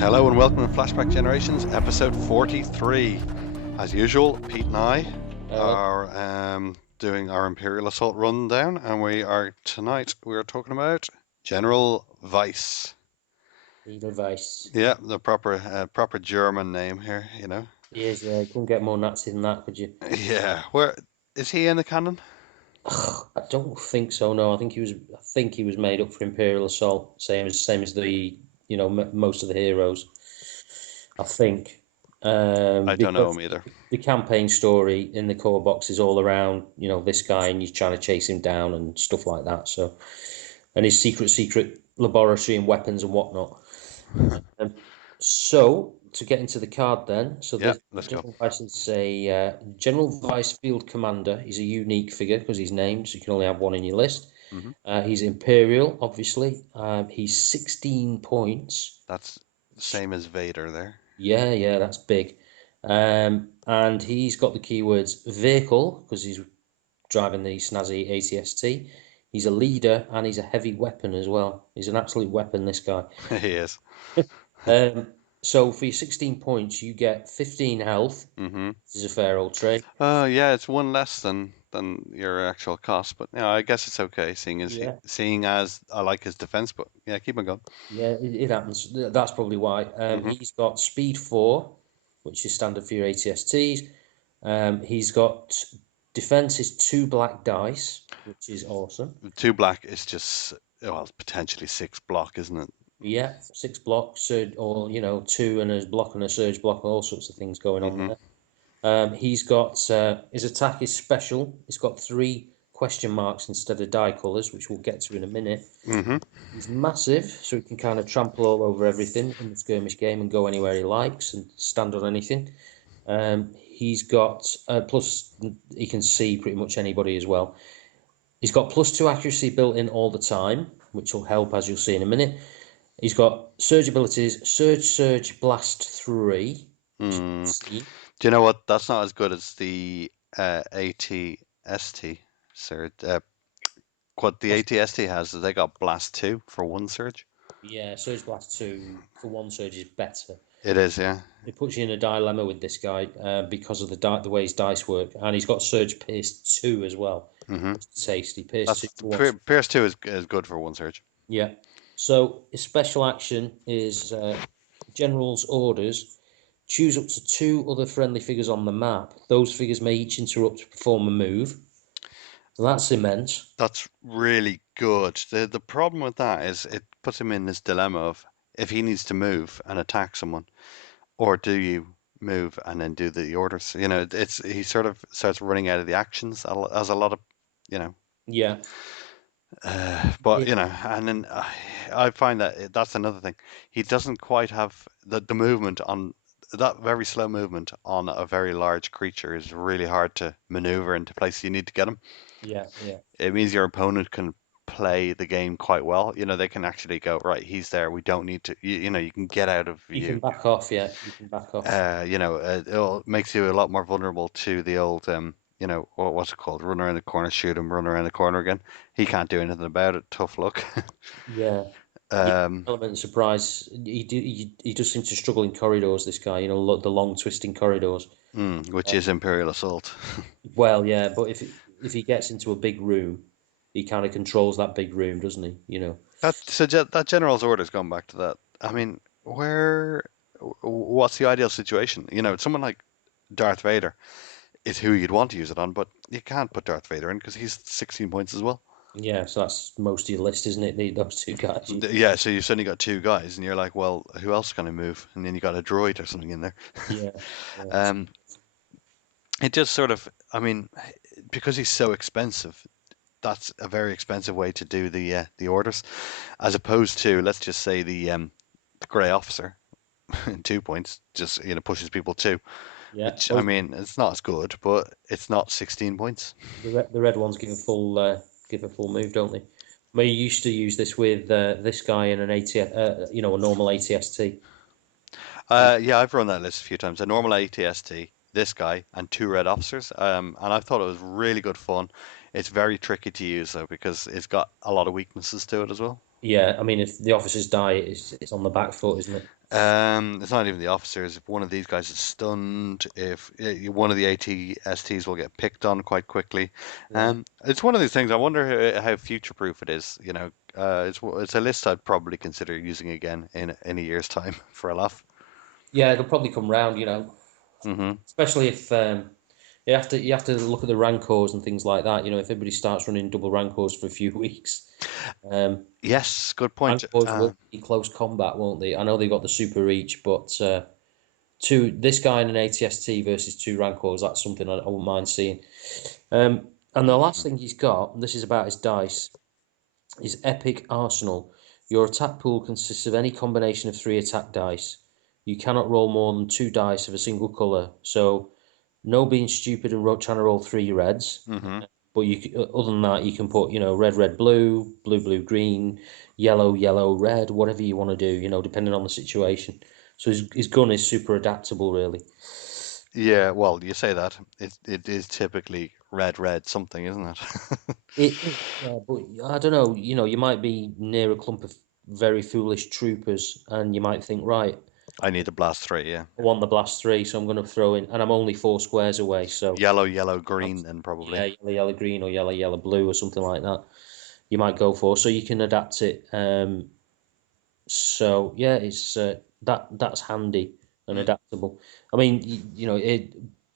Hello and welcome to Flashback Generations, episode 43. As usual, Pete and I Uh, are doing our Imperial Assault rundown, and we are talking about General Weiss. Leader Weiss. Yeah, the proper German name here. He is, yeah. You couldn't get more Nazi than that, could you? Yeah, where is he in the canon? I don't think so. No, I think he was. I think he was made up for Imperial Assault, same as the most of the heroes. I think I don't know because him either. the campaign story in the core box is all around this guy and you're trying to chase him down and stuff like that. So and his secret laboratory and weapons and whatnot. Um, so to get into the card then, so Yeah, this let's go. General Weiss is a General Vice Field Commander. He's a unique figure because he's named, so you can only have one in your list. hmm He's Imperial, obviously. He's 16 points. That's the same as Vader there. Yeah, yeah, that's big. And he's got the keywords vehicle because he's driving the snazzy ATST. He's a leader and he's a heavy weapon as well. He's an absolute weapon, this guy. He is. Um, so for your 16 points, you get 15 health. hmm This is a fair old trade. Yeah, it's one less than your actual cost, but I guess it's okay, Yeah, seeing as I like his defense. But yeah, keep on going. yeah, it happens. That's probably why. hmm He's got speed 4, which is standard for your ATSTs. He's got defense is 2 black dice, which is awesome. Two black is just potentially six block, isn't it? Yeah, 6 blocks, surge, or 2 and a block and a surge block, all sorts of things going on hmm there. He's got his attack is special. It's got 3 question marks instead of die colours, which we'll get to in a minute. hmm He's massive, so he can kind of trample all over everything in the skirmish game and go anywhere he likes and stand on anything. He's got plus he can see pretty much anybody as well. He's got +2 accuracy built in all the time, which will help as you'll see in a minute. He's got surge abilities, surge, blast 3, which you can Mm. see. Do you know what? That's not as good as the ATST surge. What the ATST has is they got blast two for one surge. Yeah, surge blast 2 for one surge is better. It is, yeah. It puts you in a dilemma with this guy because of the way his dice work, and he's got Surge Pierce 2 as well, hmm which is tasty. Pierce 2 That's for once. Pierce two is good for one surge. Yeah. So his special action is General's Orders. Choose up to 2 other friendly figures on the map. Those figures may each interrupt to perform a move. So that's immense. That's really good. The problem with that is it puts him in this dilemma of if he needs to move and attack someone, or do you move and then do the orders? It's he sort of starts running out of the actions as a lot of, you know. Yeah. But It, and then I find that that's another thing. He doesn't quite have the movement on that very slow movement on a very large creature is really hard to maneuver into places you need to get him. yeah, yeah. It means your opponent can play the game quite well. They can actually go, right, he's there. We don't need to, you can get out of You can view. back off, yeah. You can back off. It makes you a lot more vulnerable to the old, what's it called? Run around the corner, shoot him, run around the corner again. He can't do anything about it. Tough luck. Yeah. Yeah, um, element of surprise. He does seem to struggle in corridors. This guy, the long twisting corridors. which is Imperial Assault. Well, yeah, but if he gets into a big room, he kind of controls that big room, doesn't he? That general's orders going back to that. I mean, what's the ideal situation? Someone like Darth Vader is who you'd want to use it on, but you can't put Darth Vader in because he's 16 points as well. Yeah, so that's most of your list, isn't it? Those 2 guys. Yeah, so you've suddenly got two guys, and you're like, well, who else can I move? And then you got a droid or something in there. Yeah, yeah, Um, it just sort of, I mean, because he's so expensive, that's a very expensive way to do the orders, as opposed to let's just say the Grey Officer, 2 points, just pushes people two, yeah. which I Well, mean, it's not as good, but it's not 16 points. the red ones give a full move, don't they? We used to use this with this guy in an ATS, a normal ATST. Yeah, I've run that list a few times. A normal ATST, this guy, and two red officers. And I thought it was really good fun. It's very tricky to use though because it's got a lot of weaknesses to it as well. Yeah, I mean, if the officers die, it's on the back foot, isn't it? It's not even the officers. If one of these guys is stunned, if one of the ATSTs will get picked on quite quickly. Yeah. It's one of these things. I wonder how future-proof it is. It's a list I'd probably consider using again in a year's time for a laugh. Yeah, it'll probably come round, Hmm. especially if you have to look at the rancors and things like that. If everybody starts running double rancors for a few weeks, um, Yes, good point. rancors will be close combat, won't they? I know they got the super reach, but two this guy in an ATST versus two rancors, that's something I wouldn't mind seeing. And the last Mhm. thing he's got, and this is about his dice, is Epic Arsenal. Your attack pool consists of any combination of three attack dice. You cannot roll more than two dice of a single colour. So no being stupid and trying to roll three reds. Mhm. But other than that, you can put red, red, blue, blue, blue, green, yellow, yellow, red, whatever you want to do. Depending on the situation. So his gun is super adaptable, really. Yeah, well, you say that. It is typically red, red something, isn't it? It is, yeah, but I don't know. You might be near a clump of very foolish troopers, and you might think, right, I need to blast three, yeah. I want the blast three, so I'm going to throw in, and I'm only four squares away, so Yellow, yellow, green, then probably. yeah, yellow, yellow, green, or yellow, yellow, blue, or something like that. You might go for, so you can adapt it. So yeah, it's that's handy and Mm. adaptable. I mean,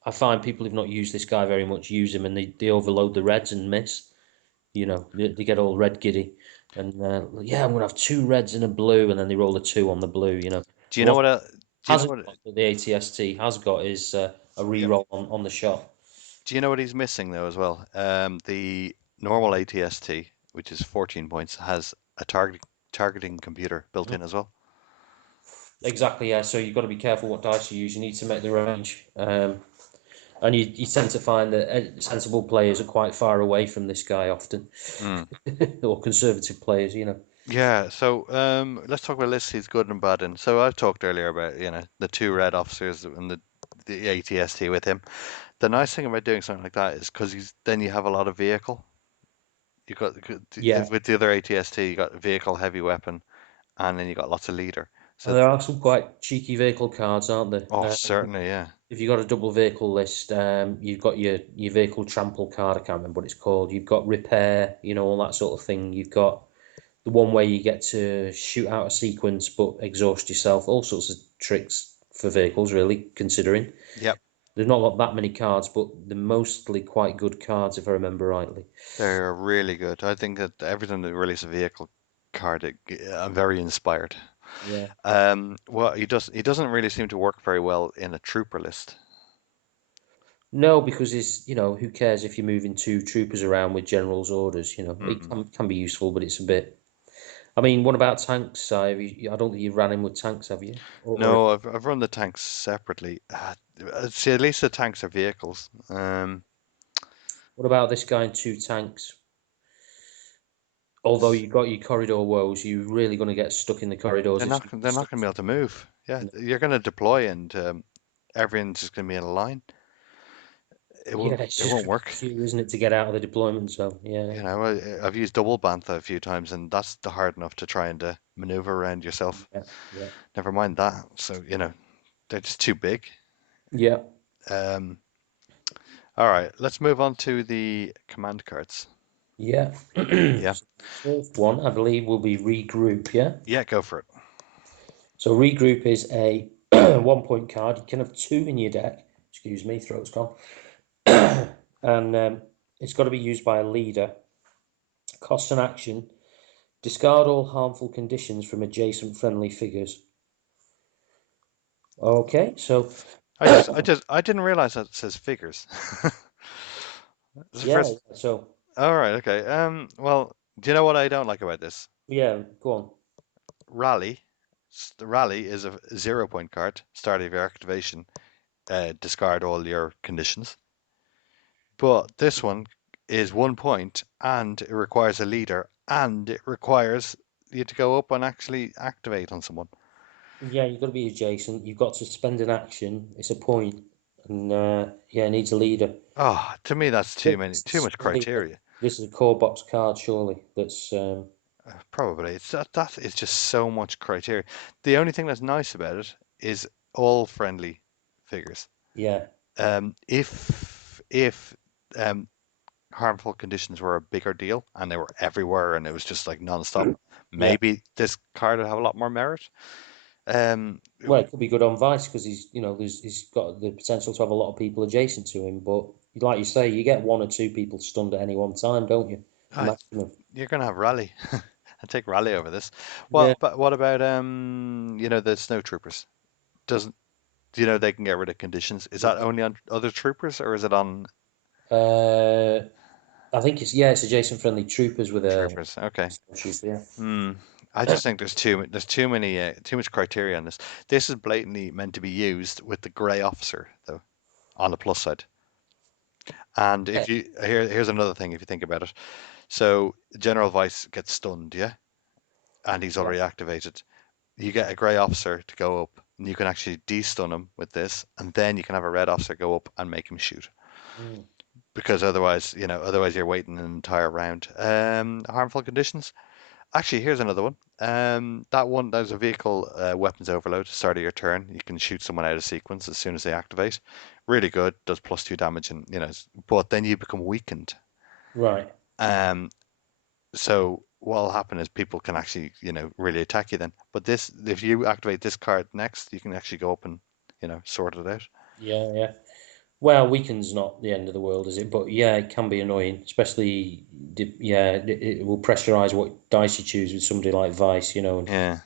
I find people who've not used this guy very much use him, and they overload the reds and miss. They get all red giddy, and yeah, I'm gonna have two reds and a blue, and then they roll a two on the blue. Do you know What what? Do you know hasn't what? got that the ATST has got is a Yeah. re-roll on the shot. Do you know what he's missing though as well? The normal ATST, which is 14 points, has a targeting computer built Mhm. in as well. Exactly, yeah. So you've got to be careful what dice you use. You need to make the range, and you tend to find that sensible players are quite far away from this guy often, Mm. or conservative players. Yeah, so let's talk about lists he's good and bad in. So I've talked earlier about, the two red officers and the ATST with him. The nice thing about doing something like that is because he's then you have a lot of vehicle. You got Yeah, if with the other ATST, you got vehicle, heavy weapon, and then you got lots of leader. So and there are some quite cheeky vehicle cards, aren't there? oh, certainly, yeah. If you've got a double vehicle list, you've got your vehicle trample card. I can't remember what it's called. You've got repair, all that sort of thing. You've got the one where you get to shoot out a sequence but exhaust yourself. All sorts of tricks for vehicles, really. Considering Yep, there's not got that many cards, but they're mostly quite good cards, if I remember rightly. they're really good. I think that every time they release a vehicle card, I'm very inspired. Yeah. Well, he doesn't really seem to work very well in a trooper list. No, because who cares if you're moving two troopers around with general's orders? It Mm-mm. can be useful, but it's a bit. I mean, what about tanks, Si? I don't think you've ran in with tanks, have you? Or No, I've run the tanks separately. See, at least the tanks are vehicles. what about this guy in two tanks? Although you got your corridor woes, you're really going to get stuck in the corridors if They're somebody's not stuck. going to be able to move. Yeah, you're going to deploy and everyone's just going to be in a line. Yeah, it's It just won't for work. you, isn't it, to get out of the deployment zone? Yeah, I've used double bantha a few times, and that's the hard enough to try and maneuver around yourself. yeah, yeah, Never mind that. So, they're just too big. yeah, Um, all right, let's move on to the command cards. yeah. Yeah, So the first one, I believe, will be regroup. Yeah. yeah, go for it. So regroup is a 1 point card. You can have two in your deck. Excuse me, throat's gone. And it's got to be used by a leader. Cost an action. Discard all harmful conditions from adjacent friendly figures. Okay, so I didn't realize that it says figures. It's the yeah, first. so All right, okay. Well, do you know what I don't like about this? yeah, go on. Rally. The rally is a 0 point card. Start of your activation. Discard all your conditions. But this one is 1 point and it requires a leader and it requires you to go up and actually activate on someone. Yeah, you've got to be adjacent. You've got to spend an action. It's a point, and yeah, it needs a leader. Oh, to me that's too This many, is too much surely criteria. this is a core box card, surely. That's Probably. It's that is just so much criteria. The only thing that's nice about it is all friendly figures. Yeah, If harmful conditions were a bigger deal and they were everywhere and it was just like non-stop, yeah. maybe this card would have a lot more merit. Um, Well, it could be good on Vice because he's got the potential to have a lot of people adjacent to him. But like you say, you get one or two people stunned at any one time, don't you? oh, Maximum. you're gonna have rally. I take rally over this. Yeah. Well, but what about the snow troopers? Doesn't they can get rid of conditions? Is that only on other troopers or is it on Uh, I think it's adjacent friendly troopers with a troopers? Okay. trooper. Yeah. Hmm. I just think there's too many too much criteria on this. This is blatantly meant to be used with the grey officer though on the plus side. And Yeah. if you here's another thing if you think about it. So General Weiss gets stunned, yeah, and he's Right. already activated. You get a grey officer to go up, and you can actually de-stun him with this, and then you can have a red officer go up and make him shoot. Mm. Because otherwise you're waiting an entire round. Harmful conditions. Actually, here's another one. That one, there's a vehicle weapons overload. Start of your turn, you can shoot someone out of sequence as soon as they activate. Really good, does +2 damage, and but then you become weakened. Right. Um, so what'll happen is people can actually, really attack you then. But this, if you activate this card next, you can actually go up and, sort it out. Yeah. Yeah. Well, weekend's not the end of the world, is it? But yeah, it can be annoying, especially yeah, it will pressurize what dice you choose with somebody like Vice, and Yeah,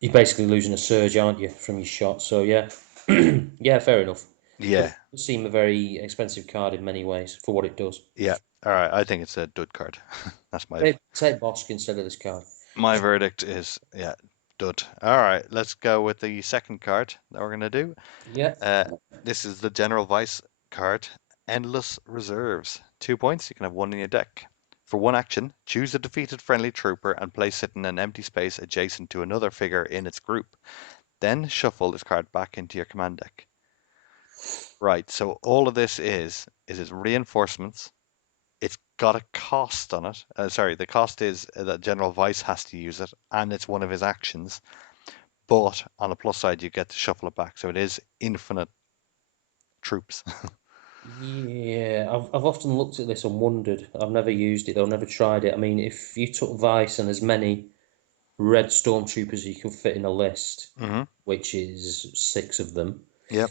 you're basically losing a surge, aren't you, from your shot? So yeah, yeah, fair enough. But it yeah, does seem a very expensive card in many ways for what it does. yeah. All right, I think it's a dud card. That's Take Bosk instead of this card. my verdict is yeah, dud. All right, let's go with the second card that we're gonna do. Yeah. Uh, this is the General Vice card, Endless Reserves. 2 points, you can have one in your deck. For one action, choose a defeated friendly trooper and place it in an empty space adjacent to another figure in its group. Then shuffle this card back into your command deck. Right, so all of this is its reinforcements. It's got a cost on it. Sorry, the cost is that General Vice has to use it, and it's one of his actions. But on the plus side, you get to shuffle it back, so it is infinite troops. Yeah, I've often looked at this and wondered. I've never used it, though, never tried it. I mean, if you took Vice and as many red stormtroopers as you can fit in a list, hmm which is six of them, Yep.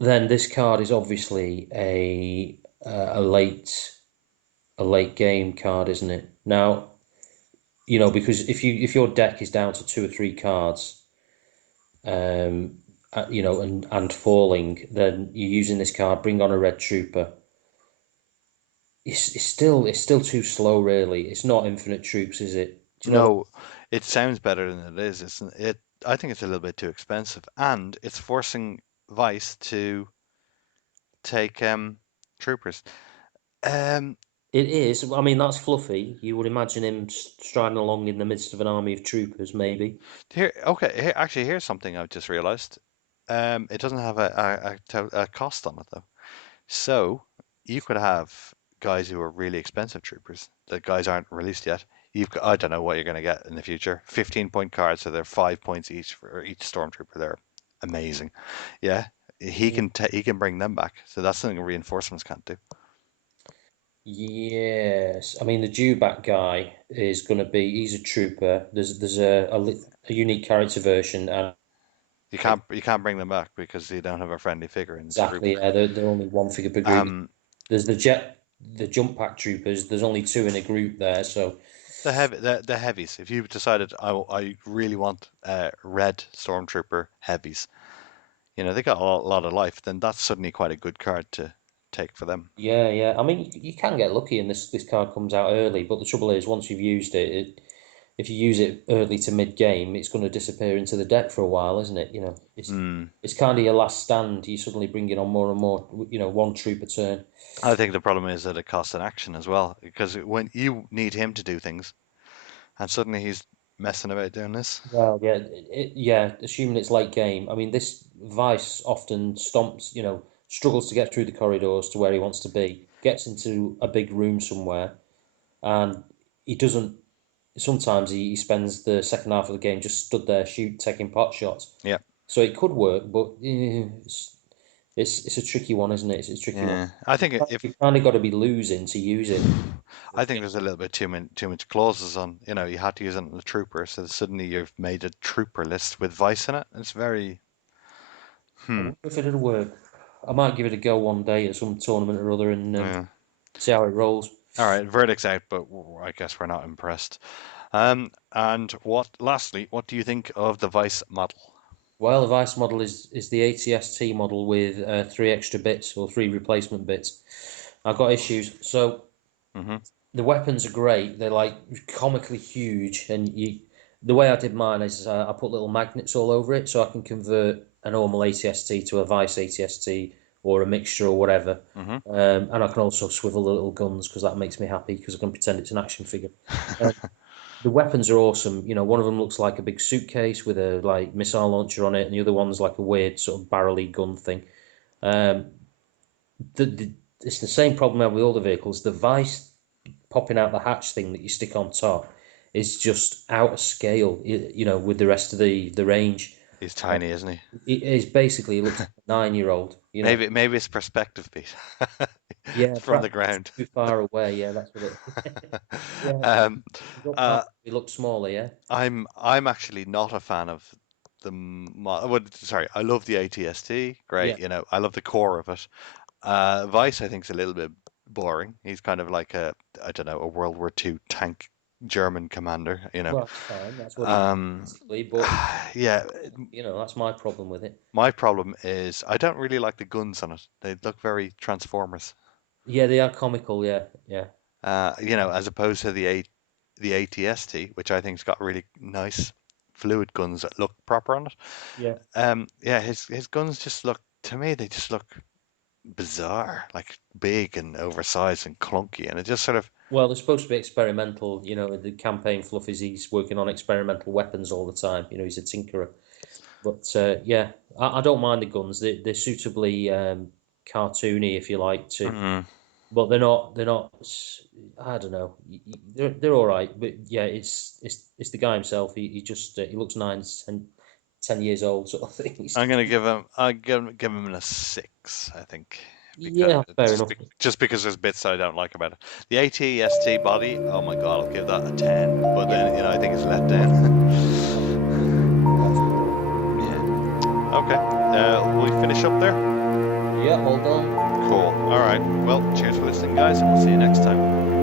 then this card is obviously a late game card, isn't it? Now, because if your deck is down to two or three cards, um, and falling, then you're using this card. Bring on a red trooper. It's still too slow, really. It's not infinite troops, is it? Do you know what? No, it sounds better than it is. I think it's a little bit too expensive, and it's forcing Vice to take troopers. Um, It is. I mean, that's fluffy. You would imagine him striding along in the midst of an army of troopers, maybe. okay. Actually, here's something I've just realized. It doesn't have a cost on it though. So you could have guys who are really expensive troopers. The guys aren't released yet. I don't know what you're going to get in the future. 15-point cards, so they're 5 points each for each stormtrooper. They're amazing. Yeah, he can bring them back. So that's something reinforcements can't do. Yes, I mean the dewback guy is going to be. He's a trooper. There's a unique character version, and You can't bring them back because you don't have a friendly figure in its group. exactly, yeah, they're only one figure per group. Um, There's the jump pack troopers. There's only two in a group there, so the heavies. If you decided I really want red stormtrooper heavies, they got a lot of life, then that's suddenly quite a good card to take for them. yeah, yeah. I mean, you can get lucky, and this card comes out early. But the trouble is, once you've used it, if you use it early to mid game, it's going to disappear into the deck for a while, isn't it? Hmm. It's kind of your last stand. You suddenly bring it on more and more. One troop a turn. I think the problem is that it costs an action as well, because when you need him to do things, and suddenly he's messing about doing this. Well, yeah, yeah. Assuming it's late game. I mean, this Vice often stomps. Struggles to get through the corridors to where he wants to be. Gets into a big room somewhere, and he doesn't. Sometimes he spends the second half of the game just stood there taking pot shots. Yeah, So it could work, but it's a tricky one, isn't it? It's a tricky one. yeah. I think if You kind of got to be losing to use it. I think there's a little bit too much clauses on. You know, you had to use it on the trooper, so suddenly you've made a trooper list with Vice in it. It's very I hmm. wonder if it'll work. I might give it a go one day at some tournament or other and Yeah. see how it rolls. All right, verdict's out, but I guess we're not impressed. And lastly, what do you think of the Vice model? Well, the Vice model is the ATST model with three extra bits or three replacement bits. I've got issues. So Hmm. the weapons are great. They're like comically huge, and you. The way I did mine is I put little magnets all over it, so I can convert a normal ATST to a Vice ATST or a mixture or whatever. Hmm. And I can also swivel the little guns because that makes me happy because I can pretend it's an action figure. Um, the weapons are awesome. You know, one of them looks like a big suitcase with a like missile launcher on it, and the other one's like a weird sort of barrely gun thing. Um, it's the same problem I have with all the vehicles. The Vice popping out the hatch thing that you stick on top is just out of scale, you know, with the rest of the range. He's Uh, tiny, isn't he? it is basically, it looks like a 9-year-old, you know. Maybe it's perspective, Pete. Yeah, From the perhaps it's ground. too far away. Yeah, that's what it. Yeah, um, you've got uh, parts that look smaller. Yeah, I'm actually not a fan of well, sorry, I love the ATST. yeah. Great, you know, I love the core of it. Vice, I think, is a little bit boring. He's kind of like I don't know, a World War II tank German commander, you know. Well, that's fine. That's what he is, Um, basically. But yeah, you know, that's my problem with it. my problem is I don't really like the guns on it. They look very Transformers. Yeah, they are comical. Yeah, yeah, You know, as opposed to the ATST, which I think's got really nice fluid guns that look proper on it. yeah. Yeah, his guns just look to me they just look bizarre, like big and oversized and clunky, and it just sort of Well, they're supposed to be experimental. You know, the campaign fluff is he's working on experimental weapons all the time. You know, he's a tinkerer. But yeah, I don't mind the guns. They're suitably cartoony, if you like, to. mm, But they're not. They're not. I don't know. They're all right. But yeah, it's the guy himself. He just he looks 10 years old, sort of thing. I'm gonna give him a 6, I think, because Yeah, fair enough. just because there's bits I don't like about it. The ATST body, oh my God, I'll give that a 10. But Yeah, then I think it's let down. that's fair. Yeah. Okay. We finish up there. Yeah, hold on. Cool. All right. Well, cheers for listening, guys, and we'll see you next time.